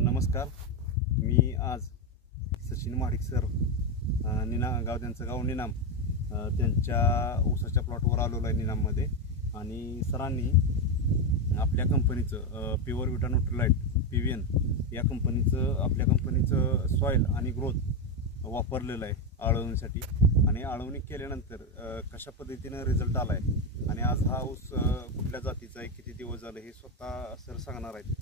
नमस्कार. मी आज सचिन महाडिक सर गाव त्यांचं गाव निनाम त्यांच्या ऊसाच्या प्लॉटवर आलेलो आहे निनाममध्ये. आणि सरांनी आपल्या कंपनीचं प्युअर विटा न्यूट्रलाइट PVN या कंपनीचं आपल्या कंपनीचं सॉईल आणि ग्रोथ वापरलेलं आहे आळवणीसाठी. आणि आळवणी केल्यानंतर कशा पद्धतीनं रिझल्ट आला आहे आणि आज हा ऊस कुठल्या जातीचा आहे, किती दिवस झाले, हे स्वतः सर सांगणार आहेत.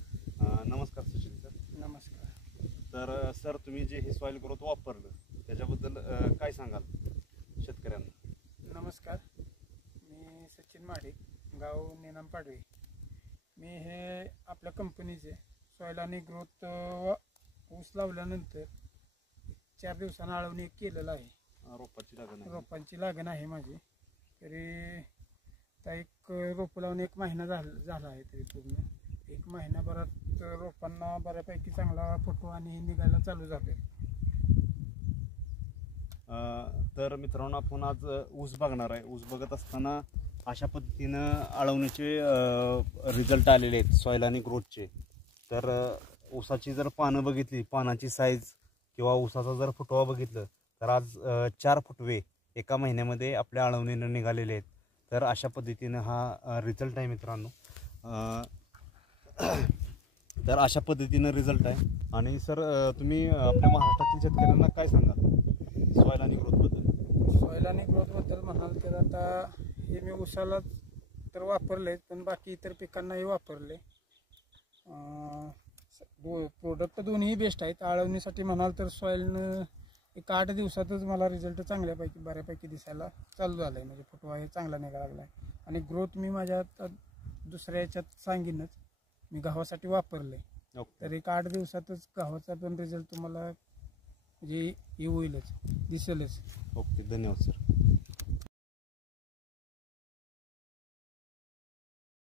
नमस्कार सचिन सर. नमस्कार. तर सर, तुम्ही जे हे सॉईल ग्रोथ वापरलं त्याच्याबद्दल काय सांगाल शेतकऱ्यांना? नमस्कार. मी सचिन महाडिक, गाव निनाम पाडवी. मी हे आपल्या कंपनीचे सॉईल आणि ग्रोथ ऊस लावल्यानंतर 4 दिवसांना आळवणी केलेलं आहे. रोपांची लागण आहे माझी. तरी आता एक रोप लावून 1 महिना झाला आहे. तरी पूर्ण 1 महिन्याभरात रोपांना बऱ्यापैकी चांगला फुटो आणि निघायला चालू झाले. तर मित्रांनो, आपण आज ऊस बघणार आहे. ऊस बघत असताना अशा पद्धतीनं आळवणीचे रिझल्ट आलेले आहेत सॉईल आणि ग्रोथचे. तर ऊसाची जर पानं बघितली, पानाची साईज किंवा ऊसाचा जर फुटवा बघितलं तर आज 4 फुटवे 1 महिन्यामध्ये आपल्या आळवणीनं निघालेले आहेत. तर अशा पद्धतीनं हा रिझल्ट आहे मित्रांनो. तर अशा पद्धतीनं रिझल्ट आहे. आणि सर, तुम्ही आपल्या महाराष्ट्रातील शेतकऱ्यांना काय सांगाल सॉईल आणि ग्रोथबद्दल? सॉईल आणि ग्रोथबद्दल म्हणाल तर आता हे मी ऊसाला तर वापरले, पण बाकी इतर पिकांनाही वापरले. प्रोडक्ट दोन्ही बेस्ट आहेत. आळवणीसाठी म्हणाल तर सॉईलनं 8 दिवसातच मला रिझल्ट चांगल्यापैकी बऱ्यापैकी दिसायला चालू झाला आहे. म्हणजे फुटवा हे चांगला निघायला लागला आहे. आणि ग्रोथ मी माझ्या दुसऱ्या याच्यात सांगेनच, मी गव्हासाठी वापरले. तर 8 दिवसातच गव्हाचा पण रिझल्ट तुम्हाला म्हणजे होईलच, दिसेलच. ओके, धन्यवाद सर.